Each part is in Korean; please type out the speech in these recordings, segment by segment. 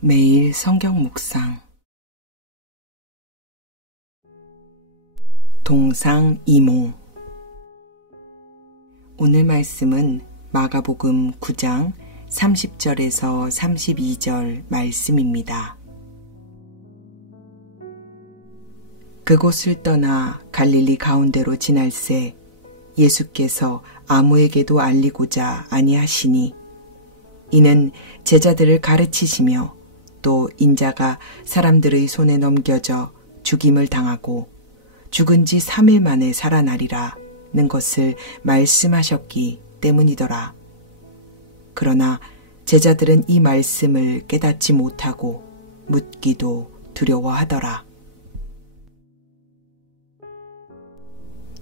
매일 성경 묵상 동상 이모. 오늘 말씀은 마가복음 9장 30절에서 32절 말씀입니다. 그곳을 떠나 갈릴리 가운데로 지날새 예수께서 아무에게도 알리고자 아니하시니 이는 제자들을 가르치시며 또 인자가 사람들의 손에 넘겨져 죽임을 당하고 죽은 지 3일 만에 살아나리라는 것을 말씀하셨기 때문이더라. 그러나 제자들은 이 말씀을 깨닫지 못하고 묻기도 두려워하더라.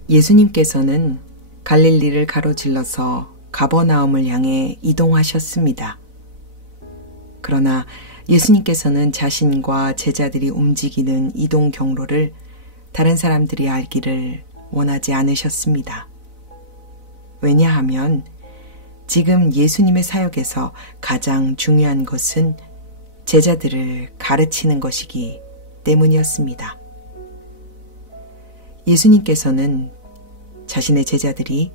예수님께서는 갈릴리를 가로질러서 가버나움을 향해 이동하셨습니다. 그러나 예수님께서는 자신과 제자들이 움직이는 이동 경로를 다른 사람들이 알기를 원하지 않으셨습니다. 왜냐하면 지금 예수님의 사역에서 가장 중요한 것은 제자들을 가르치는 것이기 때문이었습니다. 예수님께서는 자신의 제자들이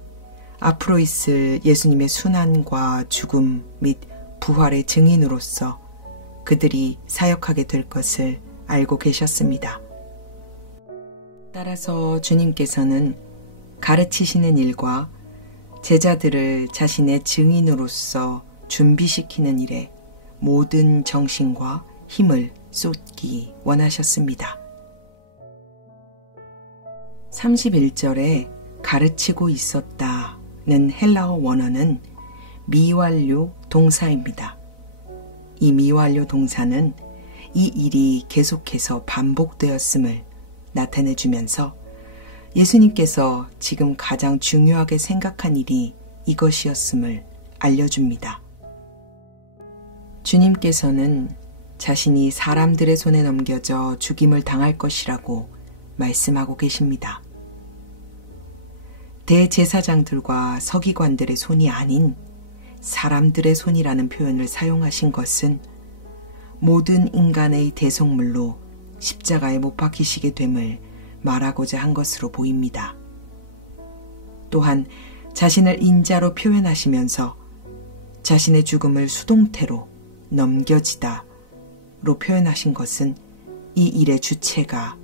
앞으로 있을 예수님의 순환과 죽음 및 부활의 증인으로서 그들이 사역하게 될 것을 알고 계셨습니다. 따라서 주님께서는 가르치시는 일과 제자들을 자신의 증인으로서 준비시키는 일에 모든 정신과 힘을 쏟기 원하셨습니다. 31절에 가르치고 있었다는 헬라어 원어는 미완료 동사입니다. 이 미완료 동사는 이 일이 계속해서 반복되었음을 나타내주면서 예수님께서 지금 가장 중요하게 생각한 일이 이것이었음을 알려줍니다. 주님께서는 자신이 사람들의 손에 넘겨져 죽임을 당할 것이라고 말씀하고 계십니다. 대제사장들과 서기관들의 손이 아닌 사람들의 손이라는 표현을 사용하신 것은 모든 인간의 대속물로 십자가에 못 박히시게 됨을 말하고자 한 것으로 보입니다. 또한 자신을 인자로 표현하시면서 자신의 죽음을 수동태로 넘겨지다로 표현하신 것은 이 일의 주체가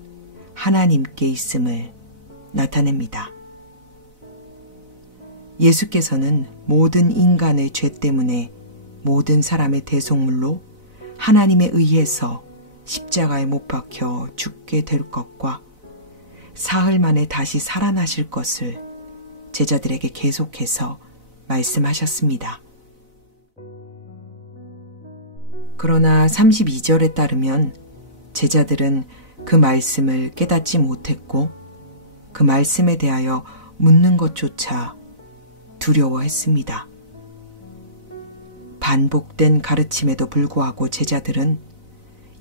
하나님께 있음을 나타냅니다. 예수께서는 모든 인간의 죄 때문에 모든 사람의 대속물로 하나님에 의해서 십자가에 못 박혀 죽게 될 것과 사흘 만에 다시 살아나실 것을 제자들에게 계속해서 말씀하셨습니다. 그러나 32절에 따르면 제자들은 그 말씀을 깨닫지 못했고 그 말씀에 대하여 묻는 것조차 두려워했습니다. 반복된 가르침에도 불구하고 제자들은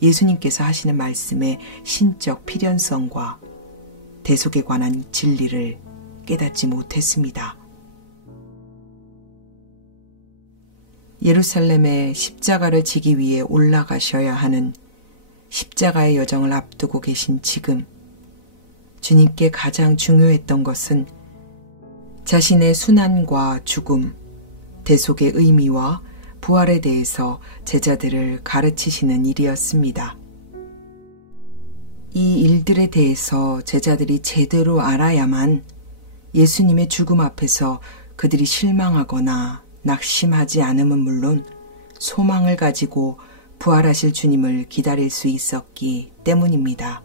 예수님께서 하시는 말씀의 신적 필연성과 대속에 관한 진리를 깨닫지 못했습니다. 예루살렘에 십자가를 지기 위해 올라가셔야 하는 십자가의 여정을 앞두고 계신 지금 주님께 가장 중요했던 것은 자신의 순환과 죽음, 대속의 의미와 부활에 대해서 제자들을 가르치시는 일이었습니다. 이 일들에 대해서 제자들이 제대로 알아야만 예수님의 죽음 앞에서 그들이 실망하거나 낙심하지 않음은 물론 소망을 가지고 부활하실 주님을 기다릴 수 있었기 때문입니다.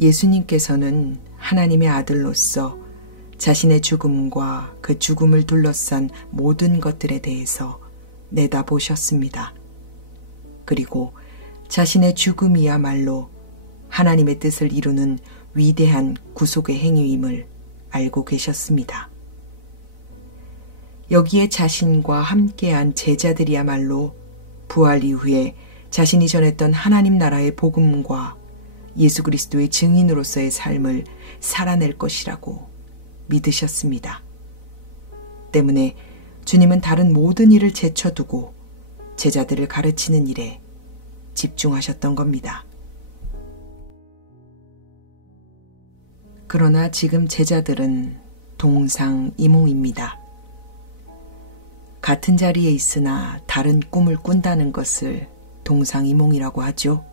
예수님께서는 하나님의 아들로서 자신의 죽음과 그 죽음을 둘러싼 모든 것들에 대해서 내다보셨습니다. 그리고 자신의 죽음이야말로 하나님의 뜻을 이루는 위대한 구속의 행위임을 알고 계셨습니다. 여기에 자신과 함께한 제자들이야말로 부활 이후에 자신이 전했던 하나님 나라의 복음과 예수 그리스도의 증인으로서의 삶을 살아낼 것이라고 믿으셨습니다. 때문에 주님은 다른 모든 일을 제쳐두고 제자들을 가르치는 일에 집중하셨던 겁니다. 그러나 지금 제자들은 동상이몽입니다. 같은 자리에 있으나 다른 꿈을 꾼다는 것을 동상이몽이라고 하죠.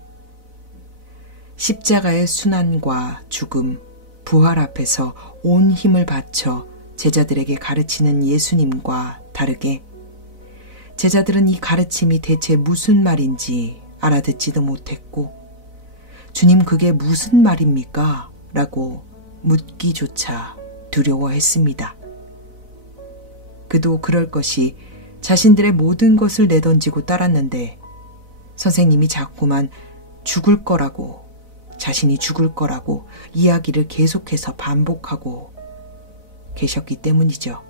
십자가의 순환과 죽음, 부활 앞에서 온 힘을 바쳐 제자들에게 가르치는 예수님과 다르게 제자들은 이 가르침이 대체 무슨 말인지 알아듣지도 못했고 주님 그게 무슨 말입니까? 라고 묻기조차 두려워했습니다. 그도 그럴 것이 자신들의 모든 것을 내던지고 따랐는데 선생님이 자꾸만 죽을 거라고 자신이 죽을 거라고 이야기를 계속해서 반복하고 계셨기 때문이죠.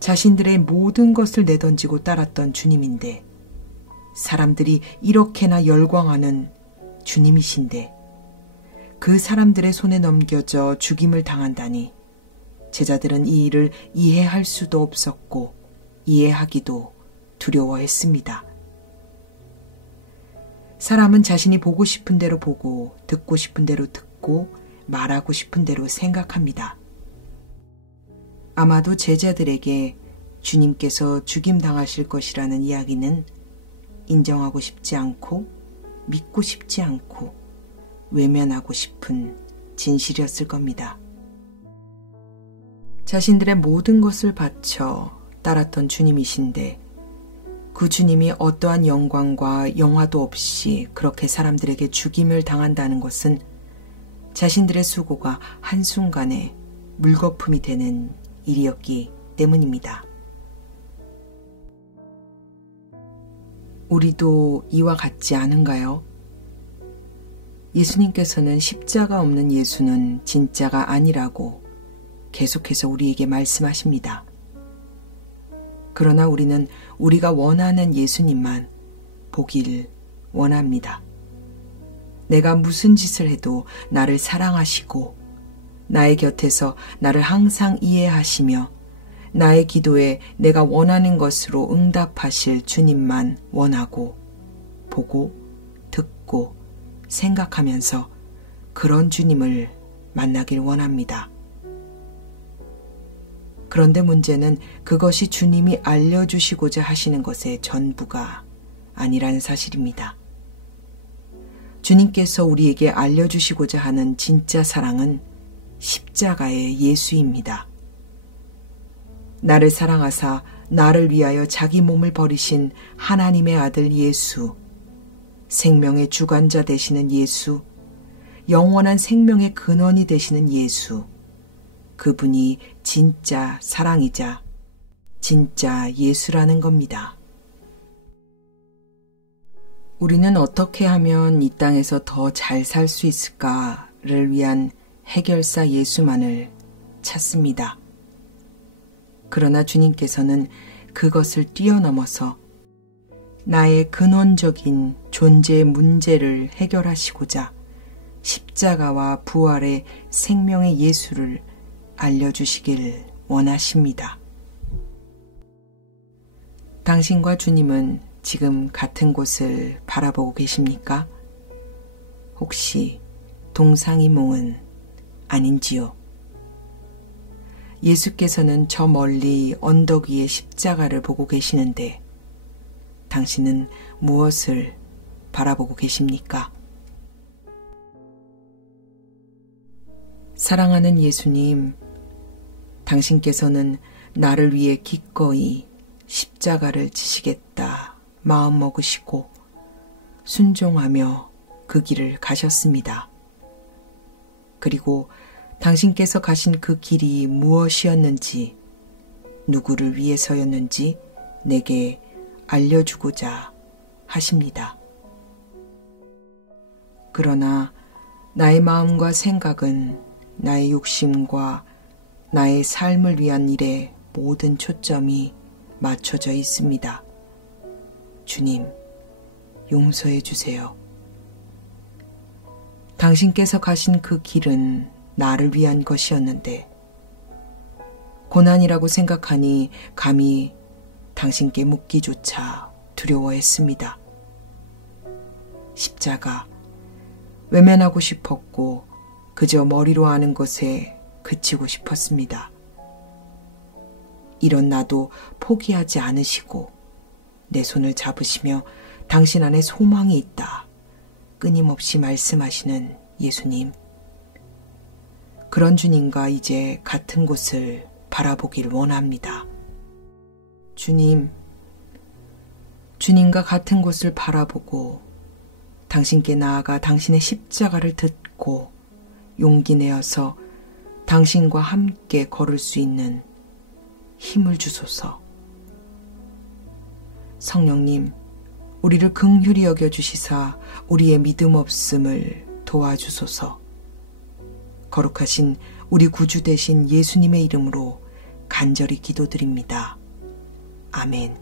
자신들의 모든 것을 내던지고 따랐던 주님인데 사람들이 이렇게나 열광하는 주님이신데 그 사람들의 손에 넘겨져 죽임을 당한다니 제자들은 이 일을 이해할 수도 없었고 이해하기도 두려워했습니다. 사람은 자신이 보고 싶은 대로 보고 듣고 싶은 대로 듣고 말하고 싶은 대로 생각합니다. 아마도 제자들에게 주님께서 죽임당하실 것이라는 이야기는 인정하고 싶지 않고 믿고 싶지 않고 외면하고 싶은 진실이었을 겁니다. 자신들의 모든 것을 바쳐 따랐던 주님이신데 그 주님이 어떠한 영광과 영화도 없이 그렇게 사람들에게 죽임을 당한다는 것은 자신들의 수고가 한순간에 물거품이 되는 일이었기 때문입니다. 우리도 이와 같지 않은가요? 예수님께서는 십자가 없는 예수는 진짜가 아니라고 계속해서 우리에게 말씀하십니다. 그러나 우리는 우리가 원하는 예수님만 보길 원합니다. 내가 무슨 짓을 해도 나를 사랑하시고 나의 곁에서 나를 항상 이해하시며 나의 기도에 내가 원하는 것으로 응답하실 주님만 원하고 보고 듣고 생각하면서 그런 주님을 만나길 원합니다. 그런데 문제는 그것이 주님이 알려주시고자 하시는 것의 전부가 아니라는 사실입니다. 주님께서 우리에게 알려주시고자 하는 진짜 사랑은 십자가의 예수입니다. 나를 사랑하사 나를 위하여 자기 몸을 버리신 하나님의 아들 예수, 생명의 주관자 되시는 예수, 영원한 생명의 근원이 되시는 예수, 그분이 진짜 사랑이자 진짜 예수라는 겁니다. 우리는 어떻게 하면 이 땅에서 더 잘 살 수 있을까를 위한 해결사 예수만을 찾습니다. 그러나 주님께서는 그것을 뛰어넘어서 나의 근원적인 존재의 문제를 해결하시고자 십자가와 부활의 생명의 예수를 알려주시길 원하십니다. 당신과 주님은 지금 같은 곳을 바라보고 계십니까? 혹시 동상이몽은 아닌지요? 예수께서는 저 멀리 언덕 위의 십자가를 보고 계시는데 당신은 무엇을 바라보고 계십니까? 사랑하는 예수님, 당신께서는 나를 위해 기꺼이 십자가를 지시겠다 마음 먹으시고 순종하며 그 길을 가셨습니다. 그리고 당신께서 가신 그 길이 무엇이었는지, 누구를 위해서였는지 내게 알려주고자 하십니다. 그러나 나의 마음과 생각은 나의 욕심과 나의 삶을 위한 일에 모든 초점이 맞춰져 있습니다. 주님, 용서해 주세요. 당신께서 가신 그 길은 나를 위한 것이었는데 고난이라고 생각하니 감히 당신께 묻기조차 두려워했습니다. 십자가, 외면하고 싶었고 그저 머리로 아는 것에 그치고 싶었습니다. 이런 나도 포기하지 않으시고 내 손을 잡으시며 당신 안에 소망이 있다 끊임없이 말씀하시는 예수님. 그런 주님과 이제 같은 곳을 바라보길 원합니다. 주님과 같은 곳을 바라보고 당신께 나아가 당신의 십자가를 듣고 용기 내어서 당신과 함께 걸을 수 있는 힘을 주소서. 성령님, 우리를 긍휼히 여겨주시사 우리의 믿음 없음을 도와주소서. 거룩하신 우리 구주 되신 예수님의 이름으로 간절히 기도드립니다. 아멘.